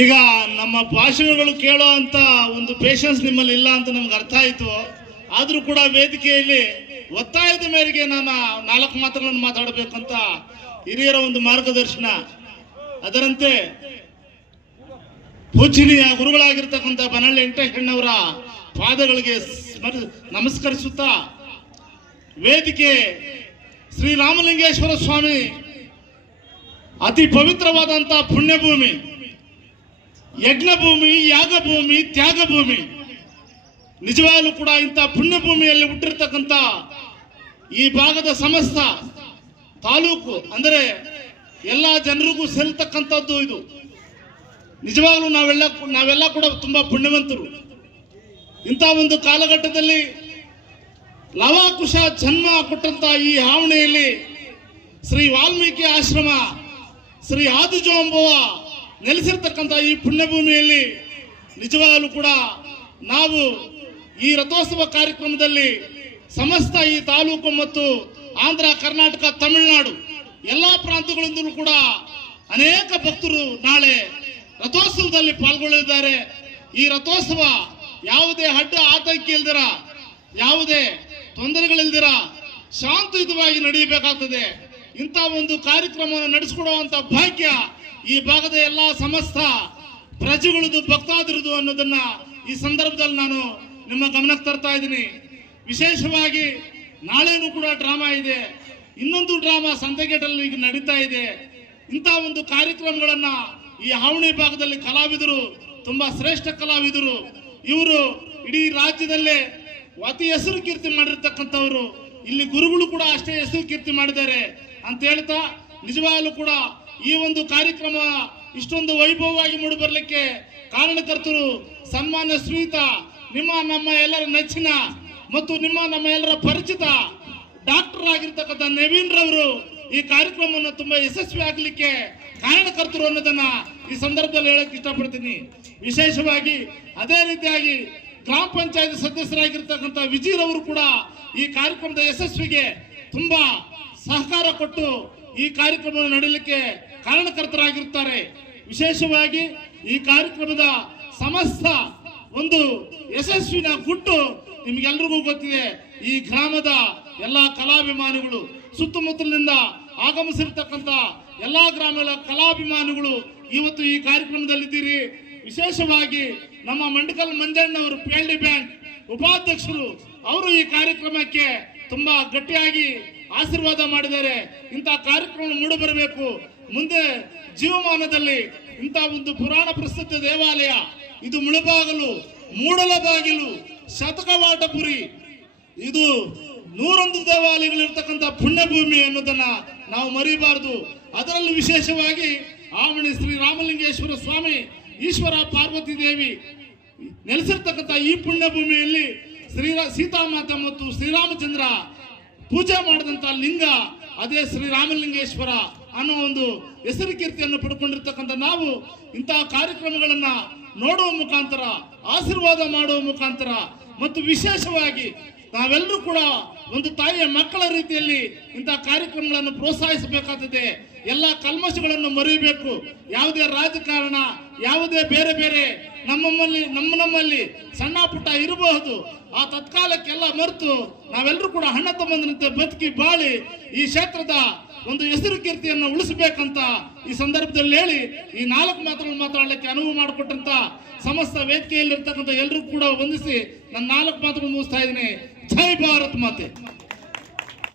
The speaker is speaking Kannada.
ಈಗ ನಮ್ಮ ಭಾಷಣಗಳು ಕೇಳೋ ಅಂತ ಒಂದು ಪೇಷನ್ಸ್ ನಿಮ್ಮಲ್ಲಿ ಇಲ್ಲ ಅಂತ ನಮ್ಗೆ ಅರ್ಥ ಆಯಿತು. ಆದರೂ ಕೂಡ ವೇದಿಕೆಯಲ್ಲಿ ಒತ್ತಾಯದ ಮೇರೆಗೆ ನಾನು 4 ಮಾತುಗಳನ್ನು ಮಾತಾಡಬೇಕಂತ ಹಿರಿಯರ ಒಂದು ಮಾರ್ಗದರ್ಶನ. ಅದರಂತೆ ಪೂಜನೀಯ ಗುರುಗಳಾಗಿರ್ತಕ್ಕಂಥ ಬನಹಳ್ಳಿ ವೆಂಕಟೇಶಣ್ಣವರ ಪಾದಗಳಿಗೆ ನಮಸ್ಕರಿಸುತ್ತಾ, ವೇದಿಕೆ ಶ್ರೀರಾಮಲಿಂಗೇಶ್ವರ ಸ್ವಾಮಿ ಅತಿ ಪವಿತ್ರವಾದಂತಹ ಪುಣ್ಯಭೂಮಿ, ಯಜ್ಞಭೂಮಿ, ಯಾಗಭೂಮಿ, ತ್ಯಾಗಭೂಮಿ. ನಿಜವಾಗ್ಲೂ ಕೂಡ ಇಂಥ ಪುಣ್ಯಭೂಮಿಯಲ್ಲಿ ಹುಟ್ಟಿರ್ತಕ್ಕಂಥ ಈ ಭಾಗದ ಸಮಸ್ತ ತಾಲೂಕು ಅಂದರೆ ಎಲ್ಲ ಜನರಿಗೂ ಸೇರ್ತಕ್ಕಂಥದ್ದು ಇದು. ನಿಜವಾಗ್ಲೂ ನಾವೆಲ್ಲ ಕೂಡ ತುಂಬಾ ಪುಣ್ಯವಂತರು. ಇಂಥ ಒಂದು ಕಾಲಘಟ್ಟದಲ್ಲಿ ಲವಾಕುಶ ಜನ್ಮ ಕೊಟ್ಟಂತ ಈ ಹಾವಣಿಯಲ್ಲಿ ಶ್ರೀ ವಾಲ್ಮೀಕಿ ಆಶ್ರಮ, ಶ್ರೀ ಆದಿಜೋಂಬವ ನೆಲೆಸಿರ್ತಕ್ಕಂಥ ಈ ಪುಣ್ಯಭೂಮಿಯಲ್ಲಿ ನಿಜವಾಗಲೂ ಕೂಡ ನಾವು ಈ ರಥೋತ್ಸವ ಕಾರ್ಯಕ್ರಮದಲ್ಲಿ ಸಮಸ್ತ ಈ ತಾಲೂಕು ಮತ್ತು ಆಂಧ್ರ, ಕರ್ನಾಟಕ, ತಮಿಳುನಾಡು ಎಲ್ಲ ಪ್ರಾಂತ್ಯಗಳಿಂದಲೂ ಕೂಡ ಅನೇಕ ಭಕ್ತರು ನಾಳೆ ರಥೋತ್ಸವದಲ್ಲಿ ಪಾಲ್ಗೊಳ್ಳಲಿದ್ದಾರೆ. ಈ ರಥೋತ್ಸವ ಯಾವುದೇ ಅಡ್ಡ ಆತಂಕ ಇಲ್ದಿರ, ಯಾವುದೇ ತೊಂದರೆಗಳಿಲ್ದಿರ ಶಾಂತಿಯುತವಾಗಿ ನಡೆಯಬೇಕಾಗ್ತದೆ. ಇಂಥ ಒಂದು ಕಾರ್ಯಕ್ರಮವನ್ನು ನಡೆಸಿಕೊಡುವಂತ ಭಾಗ್ಯ ಈ ಭಾಗದ ಎಲ್ಲ ಸಮಸ್ತ ಪ್ರಜೆಗಳದು, ಭಕ್ತಾದಿರದು ಅನ್ನೋದನ್ನ ಈ ಸಂದರ್ಭದಲ್ಲಿ ನಾನು ನಿಮ್ಮ ಗಮನಕ್ಕೆ ತರ್ತಾ ಇದ್ದೀನಿ. ವಿಶೇಷವಾಗಿ ನಾಳೆನೂ ಕೂಡ ಡ್ರಾಮಾ ಇದೆ, ಇನ್ನೊಂದು ಡ್ರಾಮಾ ಸಂತೆಗೇಟಲ್ಲಿ ಈಗ ನಡೀತಾ ಇದೆ. ಇಂಥ ಒಂದು ಕಾರ್ಯಕ್ರಮಗಳನ್ನ ಈ ಹಾವಣಿ ಭಾಗದಲ್ಲಿ ಕಲಾವಿದರು ತುಂಬಾ ಶ್ರೇಷ್ಠ ಕಲಾವಿದರು. ಇವರು ಇಡೀ ರಾಜ್ಯದಲ್ಲೇ ಅತಿ ಹೆಸರು ಕೀರ್ತಿ ಮಾಡಿರ್ತಕ್ಕಂಥವ್ರು. ಇಲ್ಲಿ ಗುರುಗಳು ಕೂಡ ಅಷ್ಟೇ ಹೆಸರು ಕೀರ್ತಿ ಮಾಡಿದ್ದಾರೆ ಅಂತ ಹೇಳ್ತಾ, ನಿಜವಾಗಲೂ ಕೂಡ ಈ ಒಂದು ಕಾರ್ಯಕ್ರಮ ಇಷ್ಟೊಂದು ವೈಭವವಾಗಿ ಮೂಡಿ ಬರಲಿಕ್ಕೆ ಕಾರಣಕರ್ತರು ಸನ್ಮಾನ್ಯ ಶ್ರೀಯುತ ನಮ್ಮ ಎಲ್ಲರ ನೆಚ್ಚಿನ ಮತ್ತು ನಮ್ಮ ಎಲ್ಲರ ಪರಿಚಿತ ಡಾಕ್ಟರ್ ಆಗಿರ್ತಕ್ಕಂಥ ನವೀನ್ ರವರು ಈ ಕಾರ್ಯಕ್ರಮವನ್ನು ತುಂಬಾ ಯಶಸ್ವಿ ಆಗಲಿಕ್ಕೆ ಕಾರಣಕರ್ತರು ಅನ್ನೋದನ್ನ ಈ ಸಂದರ್ಭದಲ್ಲಿ ಹೇಳಕ್ ಇಷ್ಟಪಡ್ತೀನಿ. ವಿಶೇಷವಾಗಿ ಅದೇ ರೀತಿಯಾಗಿ ಗ್ರಾಮ ಪಂಚಾಯತ್ ಸದಸ್ಯರಾಗಿರ್ತಕ್ಕಂಥ ವಿಜಯರವರು ಕೂಡ ಈ ಕಾರ್ಯಕ್ರಮದ ಯಶಸ್ವಿಗೆ ತುಂಬಾ ಸಹಕಾರ ಕೊಟ್ಟು ಈ ಕಾರ್ಯಕ್ರಮವನ್ನು ನಡೆಯಲಿಕ್ಕೆ ಕಾರಣಕರ್ತರಾಗಿರುತ್ತಾರೆ. ವಿಶೇಷವಾಗಿ ಈ ಕಾರ್ಯಕ್ರಮದ ಸಮಸ್ತ ಒಂದು ಯಶಸ್ವಿನ ಗುಟ್ಟು ನಿಮ್ಗೆಲ್ರಿಗೂ ಗೊತ್ತಿದೆ. ಈ ಗ್ರಾಮದ ಎಲ್ಲಾ ಕಲಾಭಿಮಾನಿಗಳು, ಸುತ್ತಮುತ್ತಲಿನಿಂದ ಆಗಮಿಸಿರ್ತಕ್ಕಂಥ ಎಲ್ಲಾ ಗ್ರಾಮದ ಕಲಾಭಿಮಾನಿಗಳು ಇವತ್ತು ಈ ಕಾರ್ಯಕ್ರಮದಲ್ಲಿದ್ದೀರಿ. ವಿಶೇಷವಾಗಿ ನಮ್ಮ ಮಂಡಕಲ್ ಮಂಜಣ್ಣವರು PLD ಬ್ಯಾಂಕ್ ಉಪಾಧ್ಯಕ್ಷರು, ಅವರು ಈ ಕಾರ್ಯಕ್ರಮಕ್ಕೆ ತುಂಬಾ ಗಟ್ಟಿಯಾಗಿ ಆಶೀರ್ವಾದ ಮಾಡಿದ್ದಾರೆ. ಇಂಥ ಕಾರ್ಯಕ್ರಮ ಮೂಡಿಬರಬೇಕು. ಮುಂದೆ ಜೀವಮಾನದಲ್ಲಿ ಇಂಥ ಒಂದು ಪುರಾಣ ಪ್ರಸಿದ್ಧ ದೇವಾಲಯ ಇದು ಮುಳುಬಾಗಲು, ಮೂಡಲಬಾಗಿಲು, ಶತಕವಾಟಪುರಿ, ಇದು 101 ದೇವಾಲಯಗಳಿರ್ತಕ್ಕಂಥ ಪುಣ್ಯಭೂಮಿ ಅನ್ನೋದನ್ನ ನಾವು ಮರಿಬಾರದು. ಅದರಲ್ಲಿ ವಿಶೇಷವಾಗಿ ಆವಣಿ ಶ್ರೀ ರಾಮಲಿಂಗೇಶ್ವರ ಸ್ವಾಮಿ, ಈಶ್ವರ ಪಾರ್ವತಿ ದೇವಿ ನೆಲೆಸಿರ್ತಕ್ಕಂಥ ಈ ಪುಣ್ಯಭೂಮಿಯಲ್ಲಿ ಸೀತಾಮಾತೆ ಮತ್ತು ಶ್ರೀರಾಮಚಂದ್ರ ಪೂಜೆ ಮಾಡಿದಂತ ಲಿಂಗ ಅದೇ ಶ್ರೀರಾಮಲಿಂಗೇಶ್ವರ ಅನ್ನೋ ಒಂದು ಹೆಸರು ಕೀರ್ತಿಯನ್ನು ಪಡ್ಕೊಂಡಿರ್ತಕ್ಕಂಥ ನಾವು ಇಂತಹ ಕಾರ್ಯಕ್ರಮಗಳನ್ನ ನೋಡುವ ಮುಖಾಂತರ, ಆಶೀರ್ವಾದ ಮಾಡುವ ಮುಖಾಂತರ ಮತ್ತು ವಿಶೇಷವಾಗಿ ನಾವೆಲ್ಲರೂ ಕೂಡ ಒಂದು ತಾಯಿಯ ಮಕ್ಕಳ ರೀತಿಯಲ್ಲಿ ಇಂತಹ ಕಾರ್ಯಕ್ರಮಗಳನ್ನು ಪ್ರೋತ್ಸಾಹಿಸಬೇಕಾಗುತ್ತದೆ. ಎಲ್ಲ ಕಲ್ಮಶಗಳನ್ನು ಮರೆಯಬೇಕು. ಯಾವುದೇ ರಾಜಕಾರಣ, ಯಾವುದೇ ಬೇರೆ ಬೇರೆ ನಮ್ಮಲ್ಲಿ ಸಣ್ಣ ಪುಟ್ಟ ಇರಬಹುದು, ಆ ತತ್ಕಾಲಕ್ಕೆಲ್ಲ ಮರೆತು ನಾವೆಲ್ಲರೂ ಕೂಡ ಅಣ್ಣ ತಮ್ಮಂದಿನಂತೆ ಬದುಕಿ ಬಾಳಿ ಈ ಕ್ಷೇತ್ರದ ಒಂದು ಹೆಸರು ಕೀರ್ತಿಯನ್ನು ಉಳಿಸಬೇಕಂತ ಈ ಸಂದರ್ಭದಲ್ಲಿ ಹೇಳಿ ಈ 4 ಮಾತುಗಳನ್ನು ಮಾತಾಡಲಿಕ್ಕೆ ಅನುವು ಮಾಡಿಕೊಟ್ಟಂತ ಸಮಸ್ತ ವೇದಿಕೆಯಲ್ಲಿರ್ತಕ್ಕಂಥ ಎಲ್ಲರೂ ಕೂಡ ವಂದಿಸಿ ನನ್ನ 4 ಮಾತುಗಳನ್ನು ಮುಗಿಸ್ತಾ ಇದ್ದೀನಿ. ಜೈ ಭಾರತ್ ಮಾತೆ.